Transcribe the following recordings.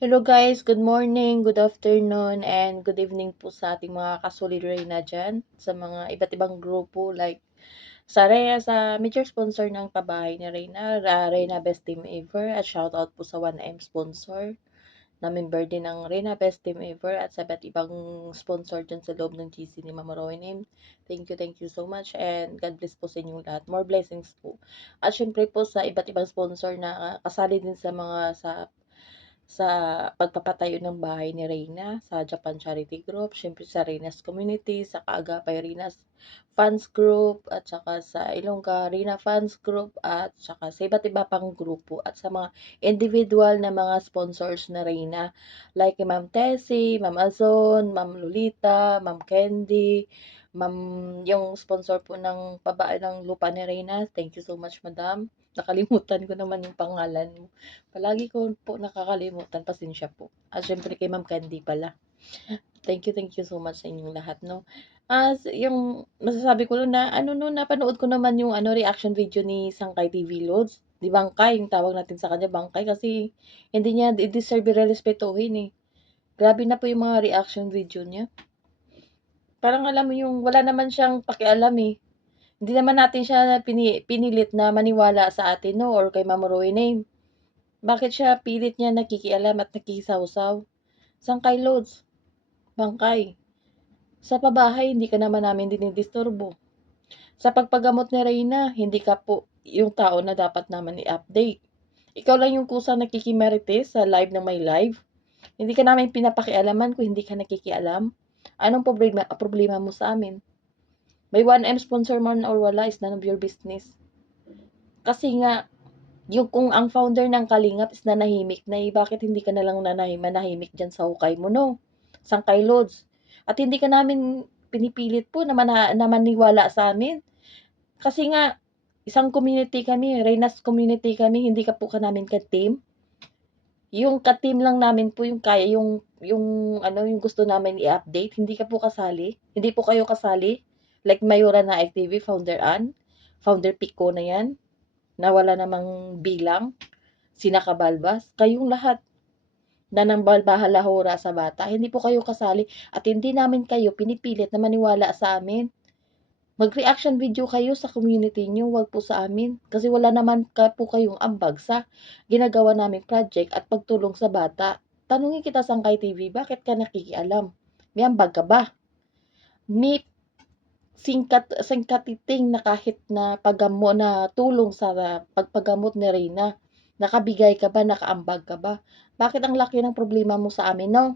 Hello guys, good morning, good afternoon, and good evening po sa ating mga kasolid Reyna dyan, sa mga iba't ibang grupo like sa Rhea, sa major sponsor ng pabahay ni Reyna, Reyna Best Team Ever, at shoutout po sa 1M sponsor na member din ng Reyna Best Team Ever at sa iba't ibang sponsor dyan sa loob ng GC ni Mama Roinem. Thank you, thank you so much and God bless po sa inyong lahat. More blessings po. At syempre po sa iba't ibang sponsor na kasali din sa mga sa sa pagpapatayo ng bahay ni Reyna sa Japan Charity Group, syempre sa Reyna's Community, sa Kaagapay Reyna's Fans Group, at saka sa Ilongga Reyna Fans Group, at saka sa iba't iba pang grupo, at sa mga individual na mga sponsors na Reyna, like Ma'am Tessie, Ma'am Azon, Ma'am Lolita, Ma'am Candy, Ma'am, yung sponsor po ng paba ng lupa ni Reyna, thank you so much, Madam. Nakalimutan ko naman yung pangalan mo. Palagi ko po nakakalimutan, pasensya po. At syempre kay Ma'am Candy pala. Thank you, thank you so much sa inyong lahat, no. As yung masasabi ko na ano no, napanood ko naman yung ano reaction video ni Sangkay TV Loads. Di Bangkay, yung tawag natin sa kanya Bangkay kasi hindi niya i-deserve respetuhin eh. Grabe na po yung mga reaction video niya. Parang alam mo yung wala naman siyang pakialam eh. Hindi naman natin siya pini, pinilit na maniwala sa atin, no? Or kay Mama Roy name. Bakit siya pilit niya nakikialam at nakikisawsaw? Sangkay loads. Bangkay. Sa pabahay, hindi ka naman namin dinidisturbo. Sa pagpagamot ni Reyna, hindi ka po yung tao na dapat naman i-update. Ikaw lang yung kusang nakikimarites sa live ng may live. Hindi ka namin pinapakialaman kung hindi ka nakikialam. Anong problema, problema mo sa amin? May 1M sponsor man or wala is none of your business. Kasi nga, yung kung ang founder ng Kalingap is nanahimik na eh, bakit hindi ka na lang nanahim, manahimik dyan sa hukay mo, no? Sangkay Lods. At hindi ka namin pinipilit po na, mana, na maniwala sa amin. Kasi nga, isang community kami, Reynas community kami, hindi ka po ka namin ka-team. Yung ka-team lang namin po yung kaya, yung, yung, ano, yung gusto namin i-update, hindi ka po kasali. Hindi po kayo kasali. Like Mayura na ITV, founder Ann, founder Pico na yan, na wala namang bilang, sinakabalbas, kayong lahat na nang balbahalahura sa bata, hindi po kayo kasali at hindi namin kayo pinipilit na maniwala sa amin. Mag-reaction video kayo sa community nyo, wag po sa amin. Kasi wala naman ka po kayong ambag sa ginagawa naming project at pagtulong sa bata. Tanungin kita sa Sangkay TV, bakit ka nakikialam? May ambag ka ba? May singkat singkatiting na kahit na pagamo na tulong sa pagpagamot ni Reyna. Nakabigay ka ba? Nakaambag ka ba? Bakit ang laki ng problema mo sa amin, no?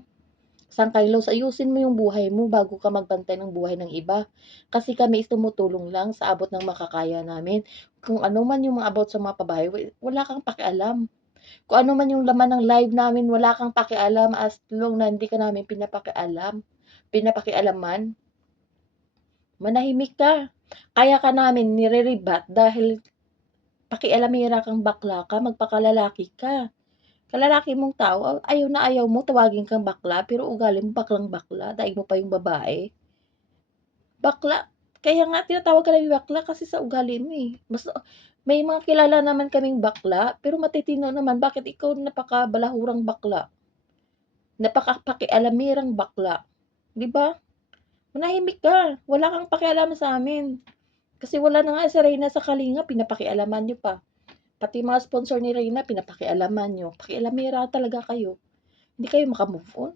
San Carlos, ayusin mo yung buhay mo bago ka magbantay ng buhay ng iba. Kasi kami is tumutulong lang sa abot ng makakaya namin. Kung ano man yung mga abot sa mga pabahay, wala kang pakialam. Kung ano man yung laman ng live namin, wala kang pakialam as long na hindi ka namin pinapakialam. Pinapakialaman. Manahimik ka. Kaya ka namin nire-rebat dahil pakialamira kang bakla ka, magpakalalaki ka. Kalalaki mong tao, ayaw na ayaw mo, tawagin kang bakla, pero ugali mo baklang bakla, daig mo pa yung babae. Bakla, kaya nga tinatawag ka namin bakla kasi sa ugali mo eh. Mas, may mga kilala naman kaming bakla, pero matitino naman, bakit ikaw napakabalahurang bakla? Napakapakialamirang bakla. Di ba? Manahimik ka. Wala kang pakialam sa amin. Kasi wala na nga si Reyna sa Kalinga, pinapakialaman nyo pa. Pati mga sponsor ni Reyna, pinapakialaman nyo. Pakialamira talaga kayo. Hindi kayo makamove on.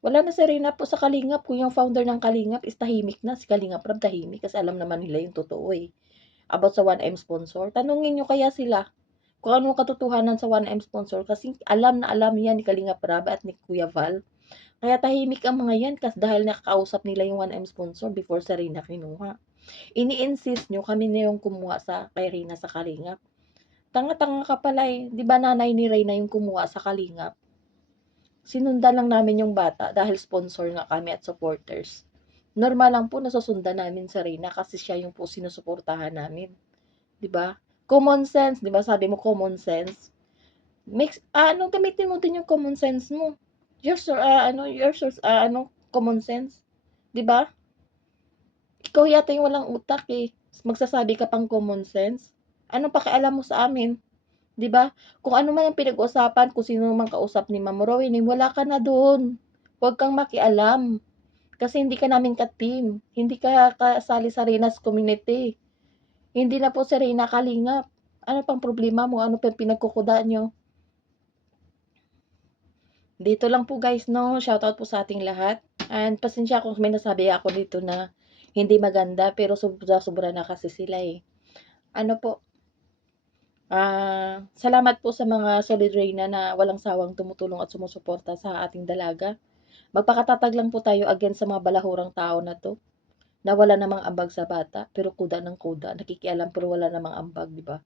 Wala na si Reyna po sa Kalingap. Kung yung founder ng Kalingap is tahimik na, si Kalingap Ram tahimik kasi alam naman nila yung totoo eh. About sa 1M sponsor. Tanungin nyo kaya sila kung ano katotohanan sa 1M sponsor kasi alam na alam yan ni Kalingap Rab at ni Kuya Val. Kaya tahimik ang mga yan kasi dahil nakakausap nila yung 1M sponsor before sa Reyna kinuha. Ini-insist nyo kami na yung kumuha sa kay Reyna sa Kalingap. Tanga-tanga ka pala eh. Di ba nanay ni Reyna yung kumuha sa Kalingap? Sinundan lang namin yung bata dahil sponsor nga kami at supporters. Normal lang po nasusundan namin sa Reyna kasi siya yung po sinusuportahan namin. Di ba? Common sense, di ba? Sabi mo common sense. Mix, ah, ano, gamitin mo din yung common sense mo. Your, uh, ano, your source, uh, ano, common sense. Di ba? Ikaw yata yung walang utak eh. Magsasabi ka pang common sense. Anong pakialam mo sa amin? 'Di ba? Kung ano man ang pinag-usapan, kung sino man kausap ni Ma'am Rowena, wala ka na dun. Huwag kang makialam. Kasi hindi ka namin ka-team. Hindi ka kasali sa Rena's community. Hindi na po si Reyna kalingap. Ano pang problema mo? Ano pang pinagkukuda niyo? Dito lang po guys, no? Shoutout po sa ating lahat. And pasensya kung may nasabi ako dito na hindi maganda, pero sobra-sobra na kasi sila eh. Ano po? Ah, salamat po sa mga solid Reyna na walang sawang tumutulong at sumusuporta sa ating dalaga. Magpakatatag lang po tayo against sa mga balahurang tao na to. Na wala namang ambag sa bata, pero kuda ng kuda. Nakikialam pero wala namang ambag, di ba?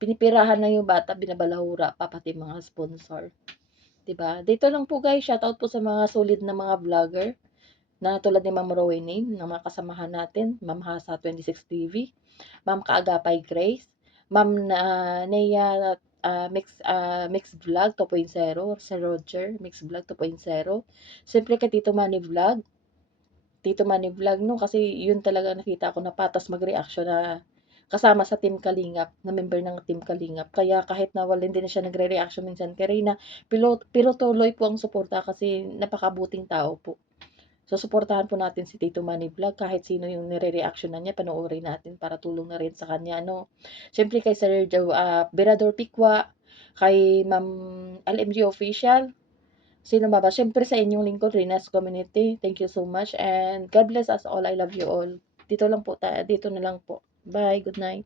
Pinipirahan lang yung bata, binabalahura pa pati mga sponsor. 'Di ba? Dito lang po guys, shoutout po sa mga solid na mga vlogger na tulad ni Ma'am Rowena, ng mga kasamahan natin, Ma'am Hasa 26 TV, Ma'am Kaagapay Grace, Ma'am na Nea ah, Mix ah, Mix Vlog 2.0, Sir Roger Mix Vlog 2.0. Siyempre kay Tito Manny Vlog. Tito Manny Vlog no kasi yun talaga nakita ko na patas mag-reaction na kasama sa Team Kalingap, na member ng Team Kalingap. Kaya kahit na wala hindi na siya nagre-reaction minsan kay Reyna, pero, tuloy po ang suporta kasi napakabuting tao po. So, suportahan po natin si Tito Manny Vlog kahit sino yung nire-reaction na niya, panoorin natin para tulong na rin sa kanya. Ano? Siyempre kay Sir Joe, uh, Berador Pikwa, kay Ma'am LMG Official, sino ba ba? Siyempre sa inyong lingkod, Renas Community. Thank you so much and God bless us all. I love you all. Dito lang po tayo. Dito na lang po. Bye. Good night.